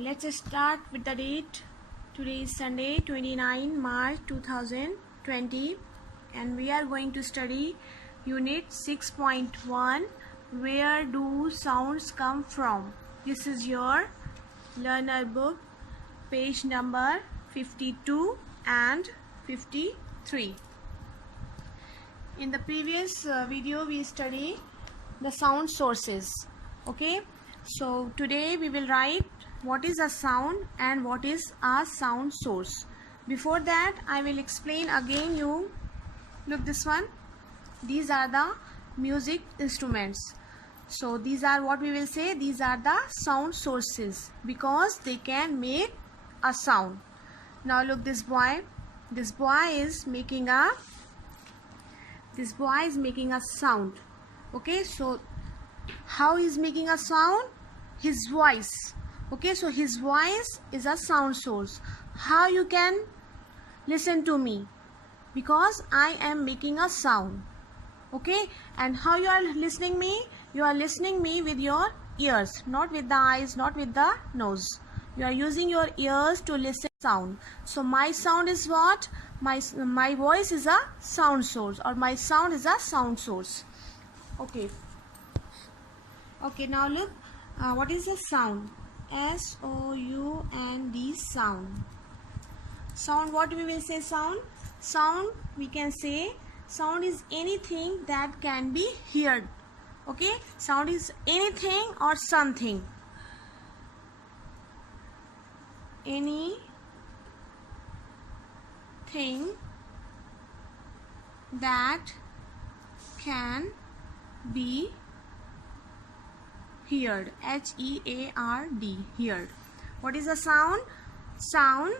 Let's start with the date. Today is Sunday, 29 March 2020, and we are going to study Unit 6.1, Where Do Sounds Come From? This is your learner book, page number 52 and 53. In the previous video, we studied the sound sources. Okay, so today we will write what is a sound and what is a sound source. Before that, I will explain again you. Look, this one. These are the music instruments. So these are what we will say. These are the sound sources because they can make a sound. Now look, this boy. This boy is making a sound. Okay, so how is making a sound? His voice. Okay, so his voice is a sound source. How you can listen to me? Because I am making a sound. Okay, and how you are listening me? You are listening me with your ears, not with the eyes, not with the nose. You are using your ears to listen sound. So my sound is what? My voice is a sound source, or my sound is a sound source. Okay, now look, what is a sound? S-O-U-N-D, sound. Sound, what we will say sound? Sound, we can say sound is anything that can be heard. Okay, sound is anything or something. Anything that can be heard. H-E-A-R-D, heard. What is a sound? Sound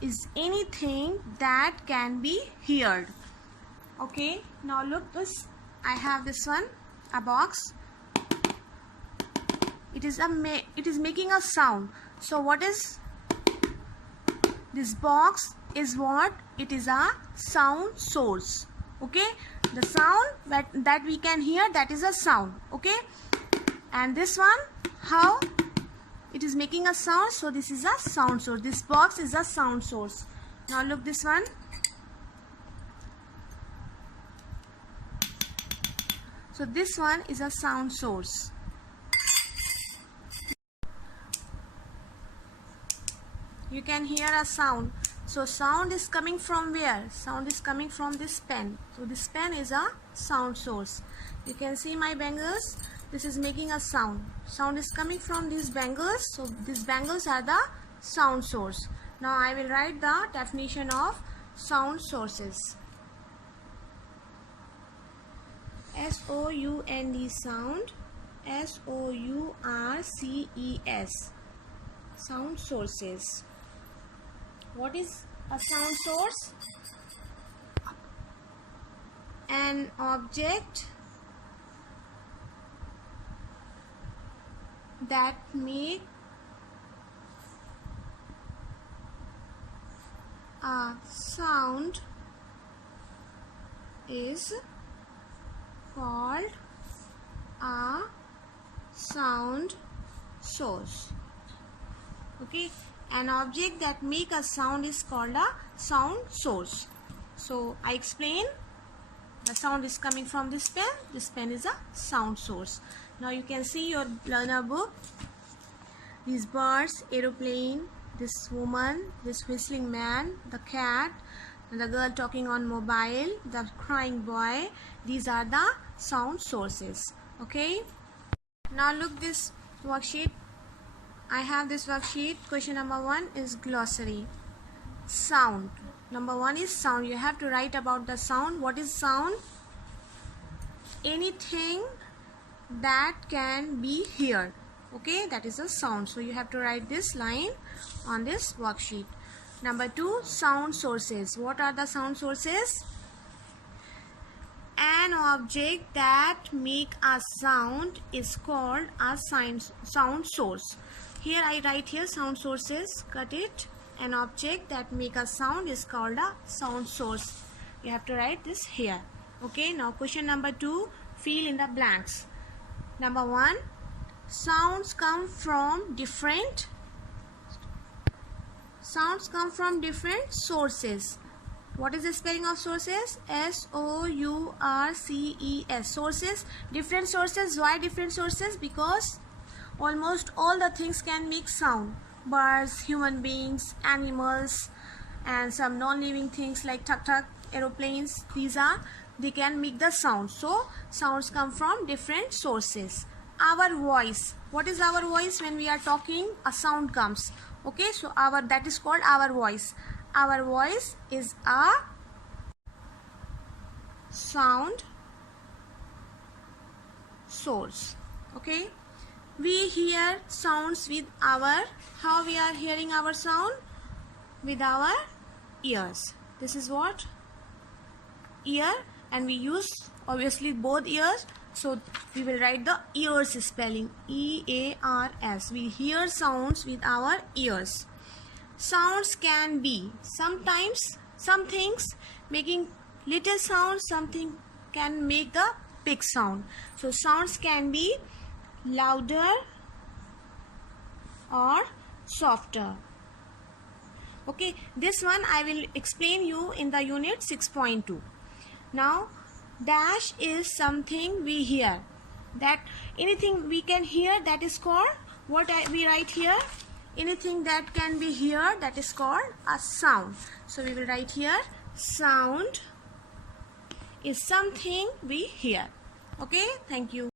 is anything that can be heard. Okay, now look, this I have this one, a box. It is making a sound. So what is this box? Is what? It is a sound source. Okay, the sound that we can hear, that is a sound. Okay, and this one, how it is making a sound? So this is a sound source. This box is a sound source. Now look, this one. So this one is a sound source. You can hear a sound. So sound is coming from where? Sound is coming from this pen. So this pen is a sound source. You can see my bangles. This is making a sound. Sound is coming from these bangles. So these bangles are the sound source. Now I will write the definition of sound sources. S-O-U-N-D, sound. S-O-U-R-C-E-S, sound sources. What is a sound source? An object that make a sound is called a sound source. Okay, an object that make a sound is called a sound source. So I explain, the sound is coming from this pen. This pen is a sound source. Now you can see your learner book. These birds, aeroplane, this woman, this whistling man, the cat, the girl talking on mobile, the crying boy. These are the sound sources. Okay, now look, this worksheet. I have this worksheet. Question number 1 is glossary. Sound. Number 1 is sound. You have to write about the sound. What is sound? Anything that can be heard. Okay, that is a sound. So you have to write this line on this worksheet. Number 2, sound sources. What are the sound sources? An object that make a sound is called a sound source. Here I write here sound sources. Cut it. An object that make a sound is called a sound source. You have to write this here. Okay, now question number 2, fill in the blanks. Number 1, sounds come from different Sounds come from different sources. What is the spelling of sources? S-O-U-R-C-E-S. Sources, different sources. Why different sources? Because almost all the things can make sound. Birds, human beings, animals, and some non-living things like tuk-tuk, aeroplanes. They can make the sound. So sounds come from different sources. Our voice. What is our voice? When we are talking, a sound comes. Okay, so that is called our voice. Our voice is a sound source. Okay, we hear sounds with our, how we are hearing our sound? With our ears. This is what? Ear, and we use obviously both ears. So we will write the ears spelling, E-A-R-S. We hear sounds with our ears. Sounds can be sometimes some things making little sound, something can make the big sound. So sounds can be louder or softer. Okay, this one I will explain you in the unit 6.2. Now dash is something we hear, that anything we can hear, that is called what we write here. Anything that can be heard, that is called a sound. So we will write here, sound is something we hear. Okay, thank you.